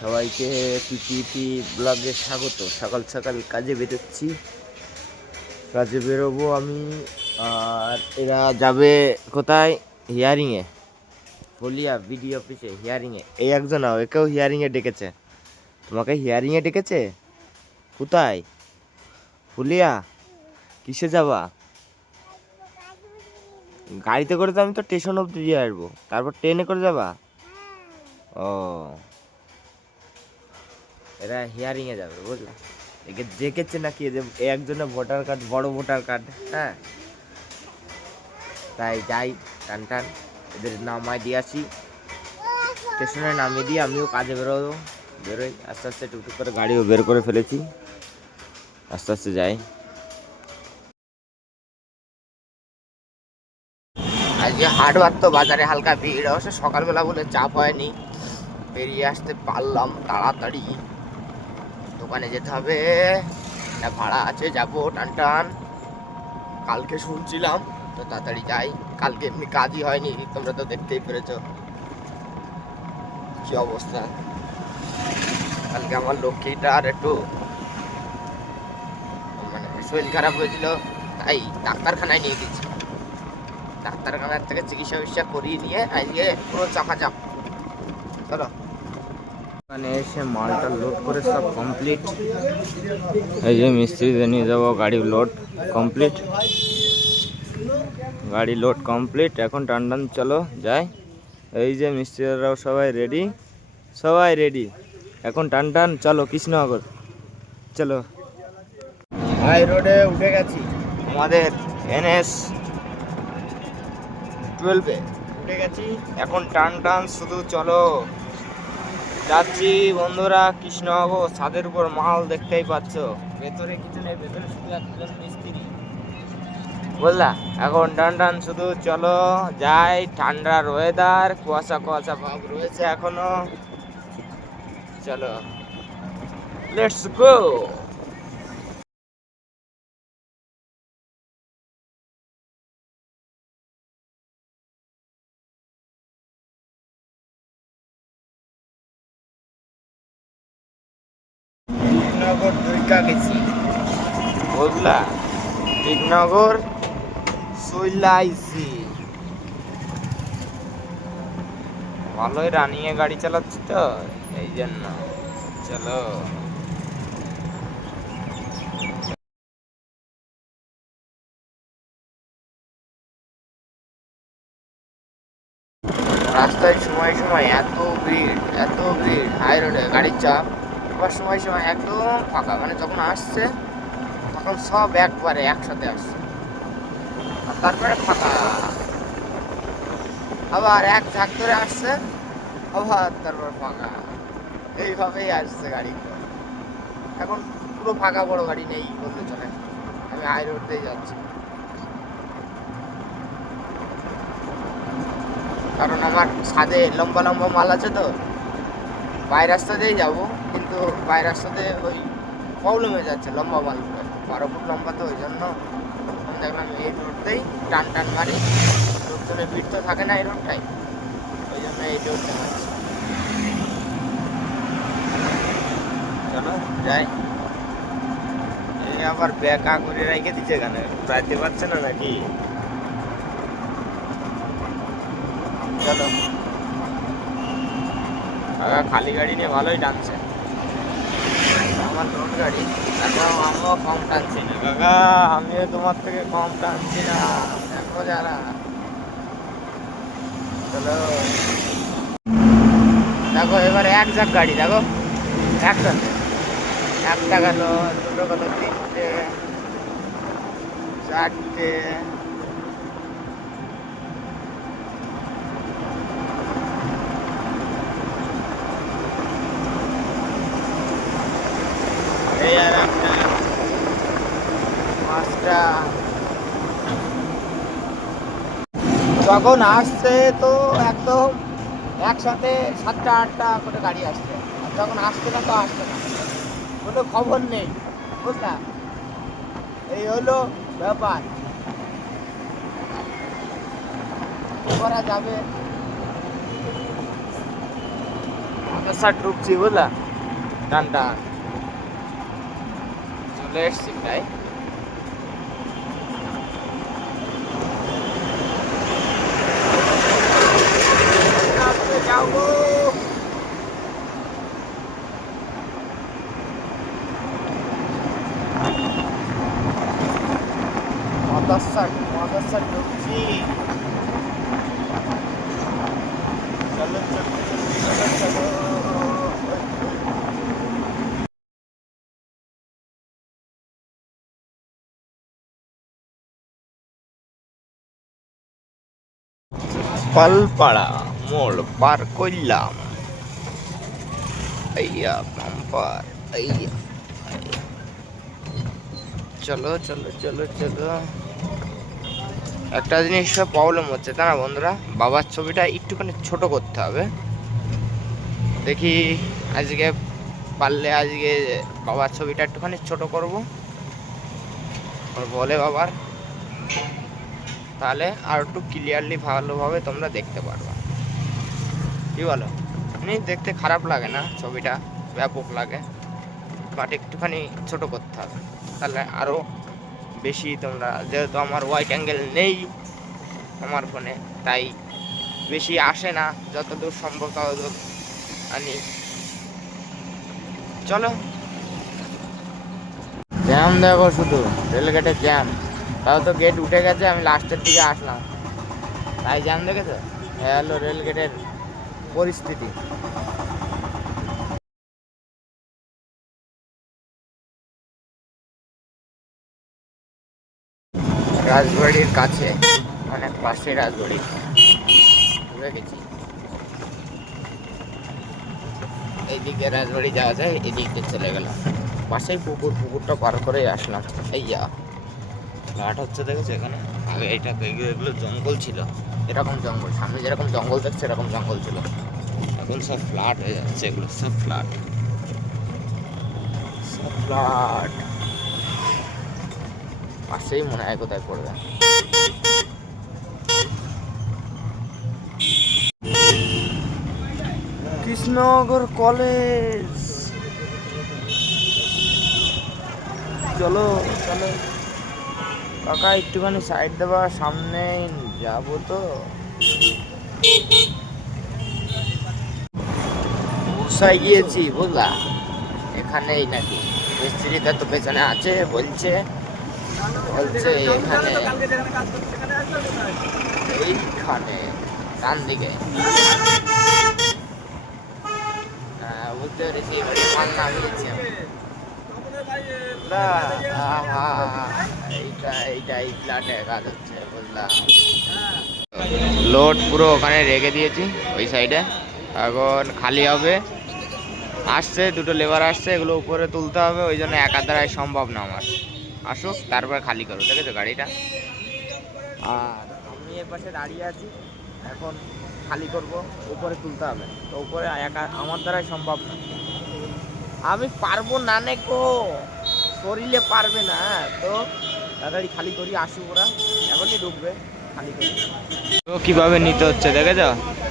সবাইকে পিপিপি ব্লগে স্বাগত। সকাল সকাল কাজে বেরোচ্ছি, কাজে বেরোবো আমি। আর এরা যাবে কোথায়? হিয়ারিংয়ে, বলিয়া বিডি অফিসে হিয়ারিংয়ে। এই একজন একেও হিয়ারিংয়ে ডেকেছে। তোমাকে হিয়ারিংয়ে ডেকেছে? কোথায়? ফুলিয়া? কিসে যাবা? গাড়িতে করে তো আমি তো স্টেশন অব্দি দিয়ে আসবো, তারপর ট্রেনে করে যাবা? ও, এরা হিয়ারিংয়ে যাবে, বুঝলা? একে দেখেছে নাকি যে একজনের ভোটার কার্ড, বড় ভোটার কার্ড, হ্যাঁ, তাই যাই টান টান এদের নামায় দিয়ে আসি, স্টেশনে নামিয়ে দিয়ে আমিও কাজে বেরোই আস্তে আস্তে। টুকটুক করে গাড়িও বের করে ফেলেছি, আস্তে আস্তে যাই। আজকে হাটবার তো বাজারে হালকা ভিড়, অবশ্য সকালবেলা বলে চাপ হয়নি, বেরিয়ে আসতে পারলাম তাড়াতাড়ি। দোকানে যেতে হবে, ভাড়া আছে, যাবো টান টান। কালকে শুনছিলাম তো তাড়াতাড়ি যাই, কালকে এমনি কাজই হয়নি, তোমরা তো দেখতেই পেরেছো কি অবস্থা। কালকে আমার লক্ষ্মীটার একটু মানে শরীর খারাপ হয়েছিল, তাই ডাক্তারখানায় নিয়ে গেছি। ডাক্তারখানার থেকে চিকিৎসা করিয়ে নিয়ে আজকে পুরো চাপাচাপ। চলো, মানে এসে মালটা লোড করে সব কমপ্লিট। এই যে মিস্ত্রিতে নিয়ে যাবো, গাড়ি লোড কমপ্লিট, গাড়ি লোড কমপ্লিট। এখন টান টান চলো যাই। এই যে মিস্ত্রিরাও সবাই রেডি, সবাই রেডি, এখন টান টান চলো কৃষ্ণনগর চলো। হাই রোডে উঠে গেছি, আমাদের NS 12-এ উঠে গেছি, এখন টান টান শুধু চলো যাচ্ছি বন্ধুরা কৃষ্ণনগর। ছাদের উপর মাল দেখতেই পাচ্ছ, ভেতরে কিছু নেই, ভেতরে শুধু একজন মিস্ত্রি, বুঝলা? এখন টান টান শুধু চলো যাই। ঠান্ডার ওয়েদার, কুয়াশা কুয়াশা ভাব রয়েছে এখনো, চলো লেটস গো। টিকনগর দুইকা গেছি, বুঝলা? টিকনগর চইলাইছি, ভালোই রানিয়ে গাড়ি চালাচ্ছি তো এই জন্য। চলো, রাস্তায় সময় সময় এত ভিড়, এত ভিড়, হাই রোডে গাড়ির চাপ। আবার সময় সময় একদম ফাঁকা, মানে যখন আসছে তখন সব একবারে একসাথে আসছে, আর তারপরে ফাঁকা। আবার এক ঝাঁক ধরে আসছে, আবার তারপর ফাঁকা, এইভাবেই আসছে গাড়ি। এখন পুরো ফাঁকা, বড় গাড়ি নেই বলতে চলে। আমি হাই রোড দিয়ে যাচ্ছি, কারণ আমার ছাদে লম্বা লম্বা মাল আছে তো। বাই রাস্তা দিয়েই যাবো, কিন্তু বাই রাস্তাতে ওই প্রবলেম হয়ে যাচ্ছে, লম্বা মাল 12 ফুট লম্বা, তো ওই জন্য আমি দেখলাম এই রোডটাই টান টান মারি, লোকজনের ভিড় তো থাকে না এই রোডটাই, ওই জন্য এই রোডটা মারছি। চলো যাই। এই আবার ব্যাকা করে রেখে দিচ্ছে, এখানে যাইতে পারছে না নাকি? চলো, খালি গাড়ি নিয়ে ভালোই টানছে, আমার লোড গাড়ি। এখন আমিও কম টানছি না কাকা, আমিও তোমার থেকে কম টানছি না, দেখো যারা। চলো, দেখো এবারে এক ঝাঁক গাড়ি, দেখো একসাথে, একটা গেল, দুটো গেল, তিনটে, চারটে, এই আর একটা, পাঁচটা। যখন আসছে তো একদম একসাথে 7টা 8টা করে গাড়ি আসছে, আর যখন আসছে না তো আসছে না, কোনো খবর নেই, বুঝলা? এই হলো ব্যাপার, করা যাবে। মাদ্রাসা ঢুকছি বুঝলা, টান টান চলে এসছি প্রায়। যাবো মাদ্রাসা ঢুকছি। চলো চলো চলো চলো। পালপাড়া মোড় পার করলাম। আইয়া বাম্পার আইয়া। চলো চলো চলো চলো। একটা জিনিস প্রবলেম হচ্ছে তা না বন্ধুরা, বাবার ছবিটা একটুখানি ছোট করতে হবে। দেখি আজকে পারলে আজকে বাবার ছবিটা একটুখানি ছোট করব বলে বাবার, তাহলে আর একটু ক্লিয়ারলি ভালোভাবে তোমরা দেখতে পারবে। কি বলো? দেখতে খারাপ লাগে না, ছবিটা ব্যাপক লাগে, বাট একটুখানি ছোট করতে হবে, তাহলে আরও বেশি তোমরা, যেহেতু আমার ওয়াইড অ্যাঙ্গেল নেই আমার ফোনে, তাই বেশি আসে না, যতদূর সম্ভব ততদূর আনি। চলো। জ্যাম দেখো শুধু, রেলগেটের জ্যাম। তাও তো গেট উঠে গেছে, আমি লাস্টের দিকে আসলাম তাই জ্যাম দেখেছো। হলো রেলগেটের পরিস্থিতি। রাজবাড়ির কাছে, অনেক পাশে রাজবাড়ি, বুঝে গেছি। এইদিকে রাজবাড়ি যাওয়া যায়, এদিকে চলে গেলাম, পাশেই পুকুরটা পার করে আসলাম। এইয়া ফ্ল্যাট হচ্ছে দেখেছো এখানে, আগে এইটা এগুলো জঙ্গল ছিল, এরকম জঙ্গল, সামনে যেরকম জঙ্গল দেখছে এরকম জঙ্গল ছিল, এখন সব ফ্ল্যাট হয়ে যাচ্ছে, এগুলো সব ফ্ল্যাট সব ফ্ল্যাট। পাশেই মনে হয় কোথায় পড়বে। কৃষ্ণনগর কলেজ। চলো চলো কাকা, একটুখানি সাইড দেবা, সামনে যাবো তো। উড়সায় গিয়েছি বুঝলা, এখানেই নাকি মিস্ত্রিটা তো পেছনে আছে, বলছে এখানে, এইখানে ডান দিকে। বুঝতে পেরেছি, মাল নামিয়েছি আমি। এই ফ্ল্যাটে কাজ হচ্ছে বুঝলাম। লোড পুরো ওখানে রেখে দিয়েছি ওই সাইডে, এখন খালি হবে। আসছে দুটো লেবার আসছে, এগুলো উপরে তুলতে হবে, ওই জন্য একা দ্বারাই সম্ভব না আমার। আসুক তারপরে খালি করো, দেখেছো গাড়িটা। আর আমি এর পাশে দাঁড়িয়ে আছি, এখন খালি করব, উপরে তুলতে হবে, তো উপরে একা আমার দ্বারাই সম্ভব না। আমি পারবো না নেকো, শরীরে পারবে না, তো তাড়াতাড়ি খালি করি, আসুক ওরা, এখনই ঢুকবে, খালি করি। তো কীভাবে নিতে হচ্ছে দেখেছ,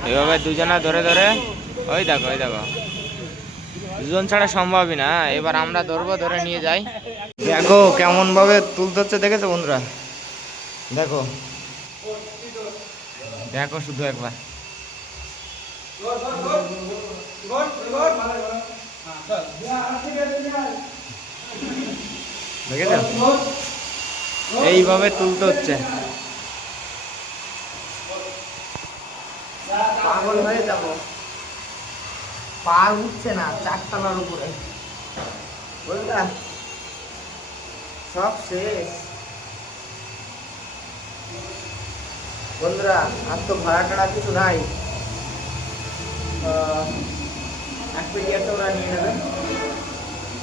এভাবে দুজনা ধরে ধরে, ওই দেখো দুজন ছাড়া সম্ভবই না। এবার আমরা ধরবো, ধরে নিয়ে যাই। দেখো কেমন ভাবে তুলতে হচ্ছে, দেখেছো বন্ধুরা, দেখো দেখো শুধু একবার, দেখেছো এইভাবে তুলতে হচ্ছে। পাগল হয়ে যাবো, পা উঠছে না চারতলার উপরে, বুঝলা, সব শেষ বন্ধুরা। আর তো ভাড়া টাড়া কিছু নাই, এক্সপিরিয়েন্স ওরা নিয়ে নেবে,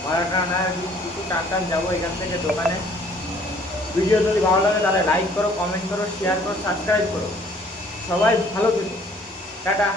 ভাড়া টাড়া না, কিছু টাকা যাবো এখান থেকে দোকানে। ভিডিও যদি ভালো লাগে তাহলে লাইক করো, কমেন্ট করো, শেয়ার করো, সাবস্ক্রাইব করো। সবাই ভালো থেকো, টাটা।